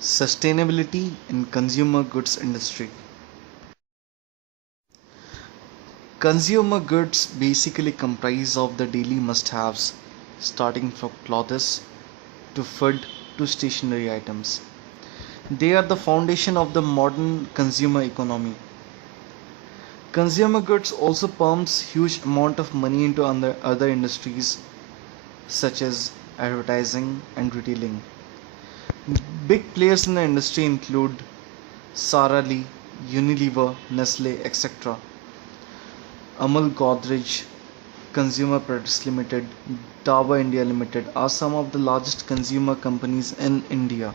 Sustainability in consumer goods industry. Consumer goods basically comprise of the daily must-haves, starting from clothes to food to stationery items. They are the foundation of the modern consumer economy. Consumer goods also pumps huge amount of money into other industries such as advertising and retailing. Big players in the industry include Sara Lee, Unilever, Nestle, etc. Amul Godrej, Consumer Products Limited, Dabur India Limited are some of the largest consumer companies in India.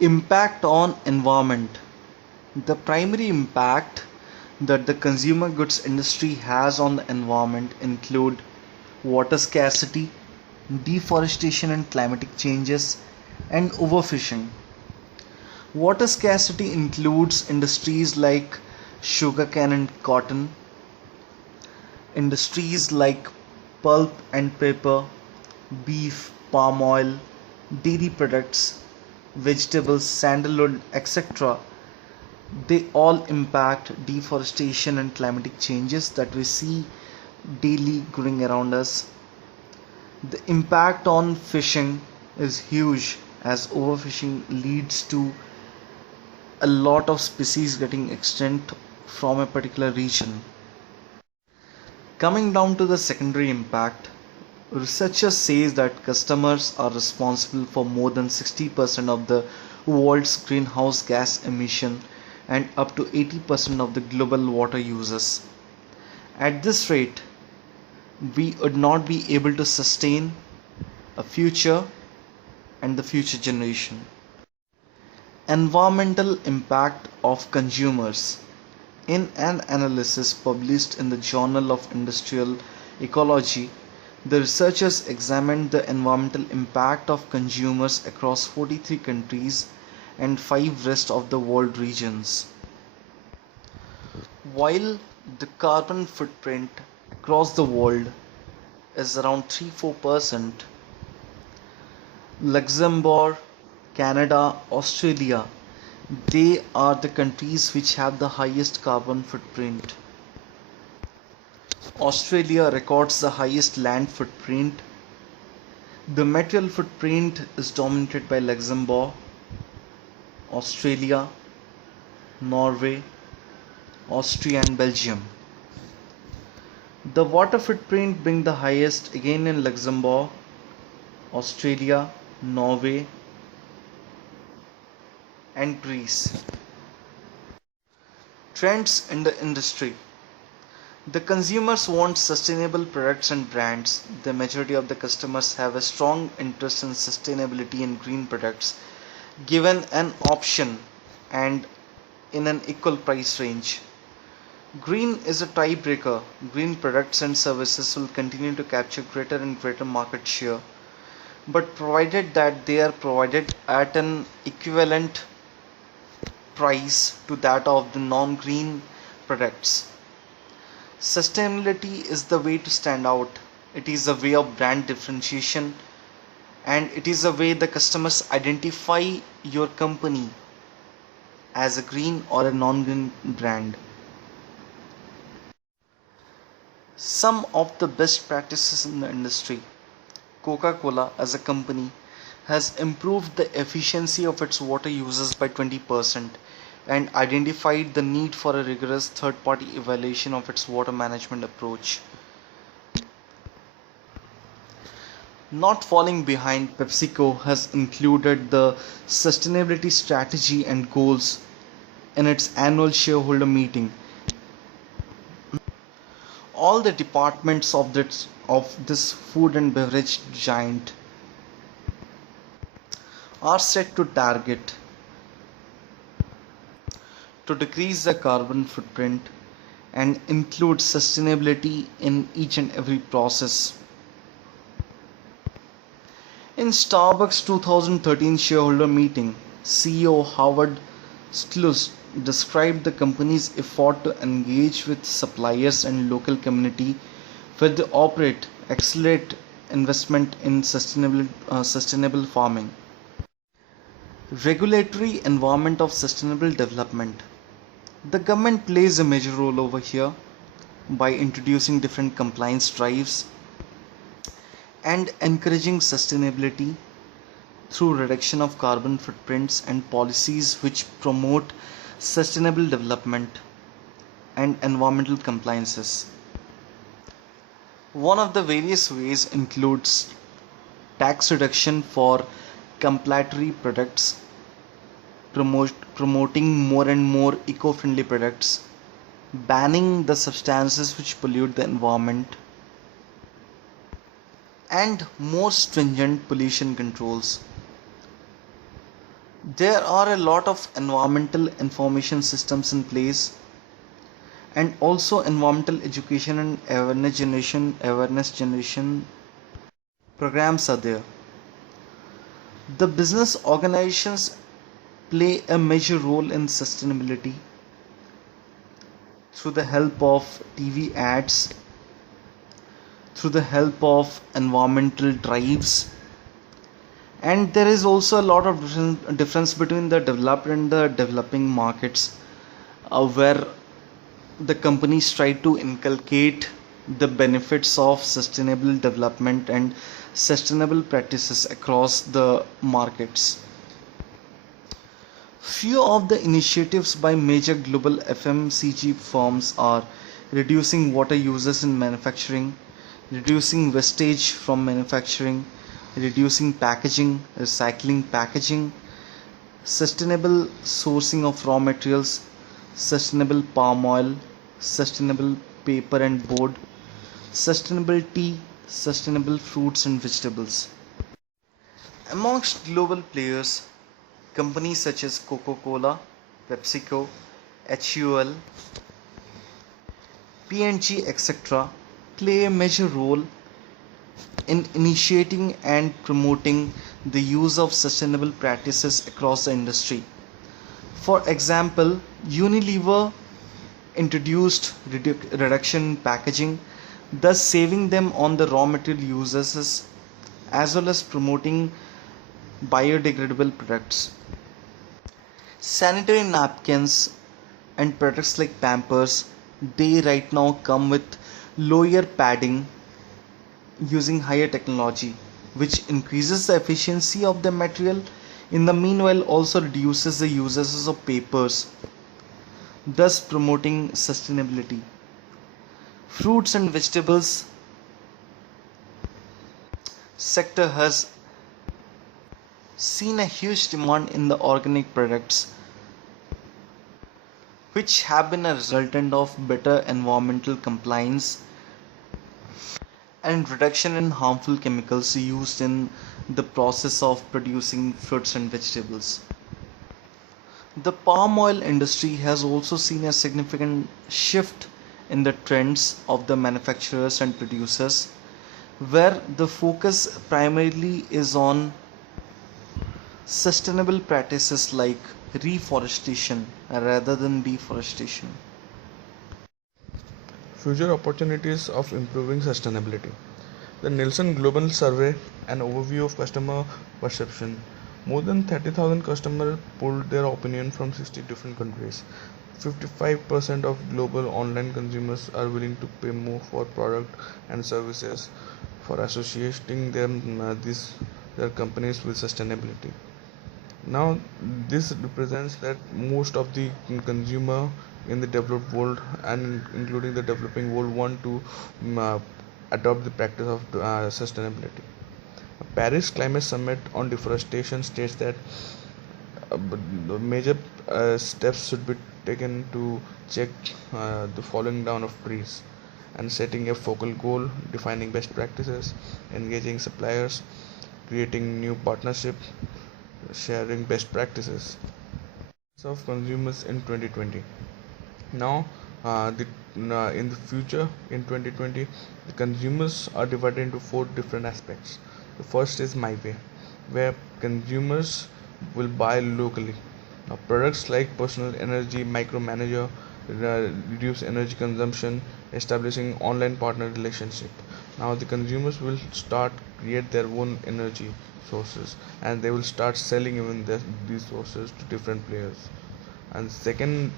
Impact on environment. The primary impact that the consumer goods industry has on the environment include water scarcity, deforestation and climatic changes, and overfishing. Water scarcity includes industries like sugarcane and cotton, industries like pulp and paper, beef, palm oil, dairy products, vegetables, sandalwood, etc. They all impact deforestation and climatic changes that we see daily going around us. The impact on fishing is huge as overfishing leads to a lot of species getting extinct from a particular region. Coming down to the secondary impact, researchers say that customers are responsible for more than 60% of the world's greenhouse gas emission and up to 80% of the global water uses. At this rate, we would not be able to sustain a future and the future generation. Environmental impact of consumers. In an analysis published in the Journal of Industrial Ecology, the researchers examined the environmental impact of consumers across 43 countries and 5 rest of the world regions. While the carbon footprint across the world is around 3-4%, Luxembourg, Canada, Australia, they are the countries which have the highest carbon footprint. Australia records the highest land footprint. The material footprint is dominated by Luxembourg, Australia, Norway, Austria and Belgium. The water footprint being the highest again in Luxembourg, Australia, Norway and Greece. Trends in the industry. The consumers want sustainable products and brands. The majority of the customers have a strong interest in sustainability and green products given an option and in an equal price range. Green is a tiebreaker. Green products and services will continue to capture greater and greater market share, but provided that they are provided at an equivalent price to that of the non-green products. Sustainability is the way to stand out. It is a way of brand differentiation and it is a way the customers identify your company as a green or a non-green brand. Some of the best practices in the industry. Coca-Cola as a company has improved the efficiency of its water uses by 20% and identified the need for a rigorous third-party evaluation of its water management approach. Not falling behind, PepsiCo has included the sustainability strategy and goals in its annual shareholder meeting. All the departments of this food and beverage giant are set to target to decrease the carbon footprint and include sustainability in each and every process. In Starbucks 2013 shareholder meeting, CEO Howard Schultz described the company's effort to engage with suppliers and local community where they operate, accelerate investment in sustainable farming. Regulatory environment of sustainable development. The government plays a major role over here by introducing different compliance drives and encouraging sustainability through reduction of carbon footprints and policies which promote sustainable development and environmental compliances. One of the various ways includes tax reduction for complementary products, promoting more and more eco-friendly products, banning the substances which pollute the environment, and more stringent pollution controls. There are a lot of environmental information systems in place, and also environmental education and awareness generation programs are there. The business organizations play a major role in sustainability through the help of TV ads, through the help of environmental drives, and there is also a lot of difference between the developed and the developing markets, where the companies try to inculcate the benefits of sustainable development and sustainable practices across the markets. Few of the initiatives by major global FMCG firms are reducing water uses in manufacturing, reducing wastage from manufacturing, reducing packaging, recycling packaging, sustainable sourcing of raw materials, sustainable palm oil, sustainable paper and board, sustainable tea, sustainable fruits and vegetables. Amongst global players, companies such as Coca-Cola, PepsiCo, HUL, P&G, etc., play a major role in initiating and promoting the use of sustainable practices across the industry. For example, Unilever introduced reduction in packaging, thus saving them on the raw material uses as well as promoting biodegradable products. Sanitary napkins and products like Pampers, they right now come with lower padding using higher technology, which increases the efficiency of the material. In the meanwhile, also reduces the uses of papers, thus promoting sustainability. Fruits and vegetables sector has seen a huge demand in the organic products, which have been a resultant of better environmental compliance and reduction in harmful chemicals used in the process of producing fruits and vegetables. The palm oil industry has also seen a significant shift in the trends of the manufacturers and producers, where the focus primarily is on sustainable practices like reforestation rather than deforestation. Future opportunities of improving sustainability. The Nielsen Global Survey, an overview of customer perception. More than 30,000 customers polled their opinion from 60 different countries. 55% of global online consumers are willing to pay more for product and services for associating their companies with sustainability. Now, this represents that most of the consumer in the developed world and including the developing world want to adopt the practice of sustainability. Paris Climate Summit on Deforestation states that the major steps should be taken to check the falling down of trees and setting a focal goal, defining best practices, engaging suppliers, creating new partnership, sharing best practices of consumers in 2020. Now, in the future in 2020, the consumers are divided into four different aspects. The first is My Way, where consumers will buy locally. Now, products like personal energy micromanager reduce energy consumption, establishing online partner relationship. Now, the consumers will start create their own energy sources, and they will start selling even these sources to different players. And second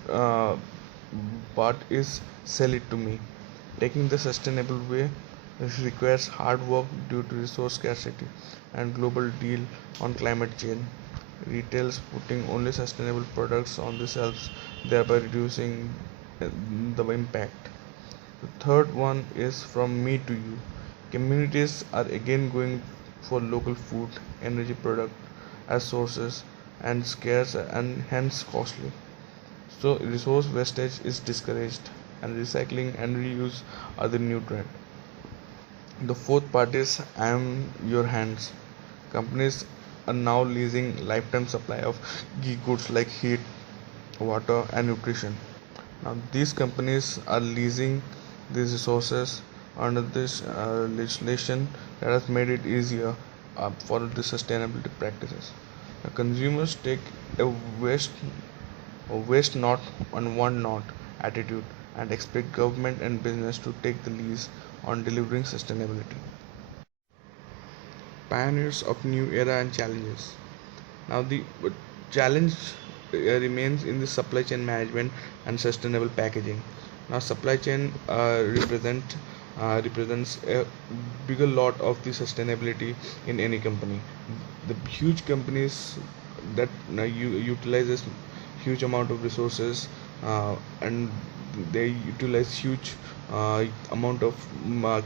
part is sell it to me. Taking the sustainable way requires hard work due to resource scarcity and global deal on climate change. Retailers putting only sustainable products on the shelves, thereby reducing uh, the impact. The third one is from me to you. Communities are again going for local food, energy product as sources and scarce and hence costly. So resource wastage is discouraged and recycling and reuse are the new trend. The fourth part is I am your hands. Companies are now leasing lifetime supply of key goods like heat, water and nutrition. Now these companies are leasing these resources under this legislation that has made it easier for the sustainability practices. Now, consumers take a waste not on one not attitude and expect government and business to take the lead on delivering sustainability. Pioneers of new era and challenges. Now the challenge remains in the supply chain management and sustainable packaging. Now supply chain represents a bigger lot of the sustainability in any company. The huge companies that utilizes huge amount of resources and they utilize huge amount of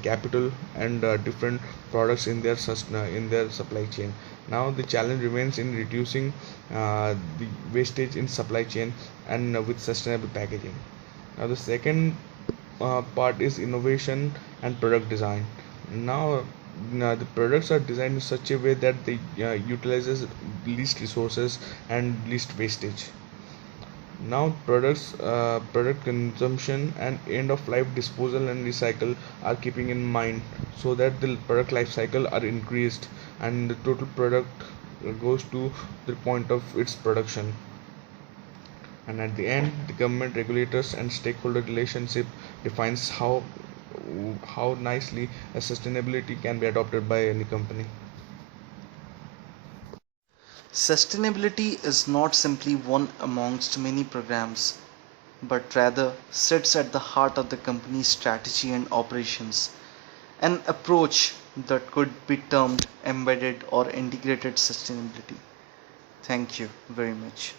capital and different products in in their supply chain. Now the challenge remains in reducing the wastage in supply chain and with sustainable packaging. Now the second part is innovation and product design. Now, the products are designed in such a way that they utilizes least resources and least wastage. Now product consumption and end of life disposal and recycle are keeping in mind so that the product life cycle are increased and the total product goes to the point of its production. And at the end, the government regulators and stakeholder relationship defines how nicely a sustainability can be adopted by any company. Sustainability is not simply one amongst many programs, but rather sits at the heart of the company's strategy and operations, an approach that could be termed embedded or integrated sustainability. Thank you very much.